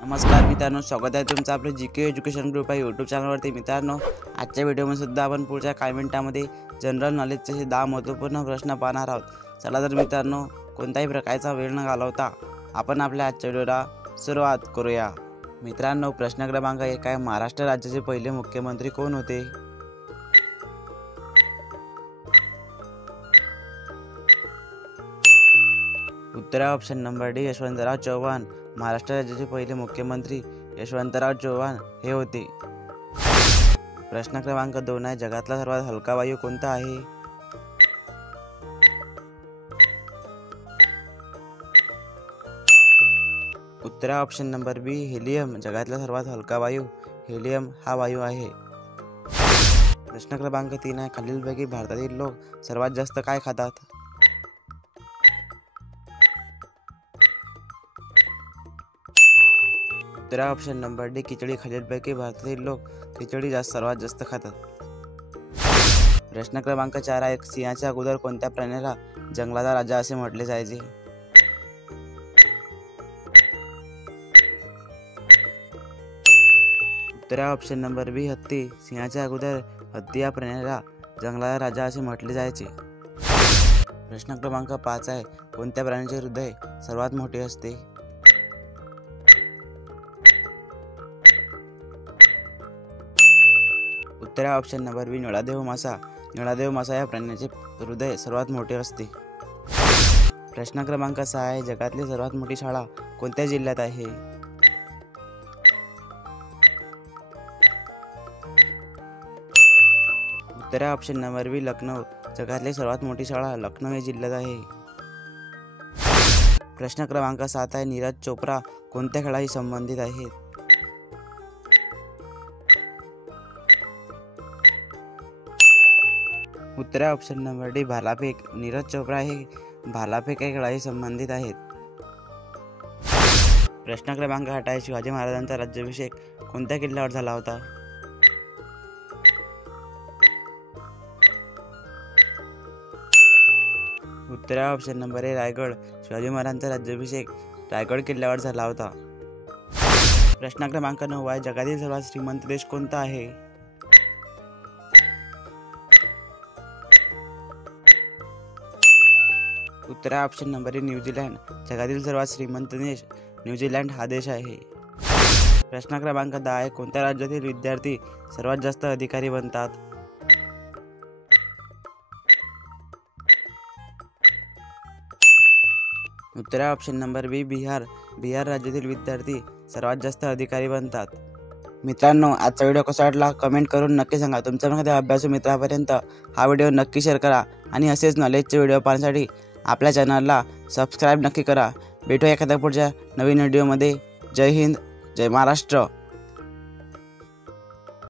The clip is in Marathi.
नमस्कार मित्रांनो, स्वागत आहे तुमचं आपलं जीके एज्युकेशन ग्रुप या यूट्यूब चॅनलवरती। मित्रांनो, आजच्या व्हिडिओमध्ये सुद्धा आपण पुढच्या काही मिनिटांमध्ये जनरल नॉलेजचे 10 महत्त्वपूर्ण प्रश्न पाहणार आहोत। चला तर मित्रांनो, कोणत्याही प्रकारचा वेळ न घालवता आपण आपल्या आजच्या व्हिडिओला सुरुवात करूया। मित्रांनो, प्रश्न क्रमांक 1 आहे, महाराष्ट्र राज्याचे पहिले मुख्यमंत्री कोण होते? उत्तर option number D Yashwantrao Chavan. Maharashtra राज्याचे पहिले मुख्यमंत्री यशवंतराव चव्हाण हे होते। प्रश्न क्रमांक 2 आहे, जगातला सर्वात हलका वायू कोणता आहे? उत्तर ऑप्शन नंबर बी हेलियम। जगातला सर्वात हलका वायू हेलियम हा वायू आहे। प्रश्न क्रमांक 3 आहे, खालीलपैकी भारतातील लोक सर्वात जास्त काय खातात? उत्तर ऑप्शन नंबर डी खिचडी। खालीलपैकी भारतातील लोक खिचडी सर्वात जास्त खातात। प्रश्न क्रमांक 4 आहे, सिंहाच्या अगोदर कोणत्या प्राण्याला जंगलाचा राजा असे म्हटले जायचे? उत्तर ऑप्शन नंबर बी हत्ती। सिंहाच्या अगोदर हत्ती या प्राण्याला जंगलाचा राजा असे म्हटले जायचे। प्रश्न क्रमांक 5 आहे, कोणत्या प्राण्याचे हृदय सर्वात मोठे असते? उत्तर ऑप्शन नंबर बी निळादेव मासा। निळादेव मासा या प्राण्याचे हृदय सर्वात मोठे असते। प्रश्न क्रमांक 6 आहे, जगातली सर्वात मोठी शाळा कोणत्या जिल्ह्यात आहे? उत्तर ऑप्शन नंबर बी लखनौ। जगातली सर्वात मोठी शाळा लखनौ या जिल्ह्यात आहे। प्रश्न क्रमांक 7 आहे, नीरज चोप्रा कोणत्या खेळाशी संबंधित आहेत? उत्तर ऑप्शन नंबर डी भालाफेक। नीरज चोप्रा हे भालाफेक या खेळाशी संबंधित आहेत। प्रश्न क्रमांक 8 आहे, शिवाजी महाराजांचा राज्याभिषेक कोणत्या किल्ल्यावर झाला होता? उत्तर option number A Raigad. Shivaji महाराजांचा राज्याभिषेक रायगड किल्ल्यावर झाला होता। प्रश्न क्रमांक 9 आहे, जगातील सर्वात श्रीमंत देश कोणता आहे? उत्तर ऑप्शन नंबर ए न्यूझीलंड। जगातील सर्वात श्रीमंत देश न्यूझीलंड हा देश आहे। प्रश्न क्रमांक 10 आहे, कोणत्या राज्यातील विद्यार्थी सर्वात जास्त अधिकारी बनतात? उत्तर ऑप्शन नंबर बी बिहार। बिहार राज्यातील विद्यार्थी सर्वात जास्त अधिकारी बनतात। मित्रांनो, आजचा व्हिडिओ कसा वाटला कमेंट करून नक्की सांगा। तुमच्यामध्ये अभ्यासू मित्रापर्यंत हा व्हिडिओ नक्की शेअर करा आणि असेच नॉलेजचे व्हिडिओ पाहण्यासाठी आपल्या चॅनलला सबस्क्राईब नक्की करा। भेटूया एखाद्या पुढच्या नवीन व्हिडिओमध्ये। जय हिंद, जय महाराष्ट्र।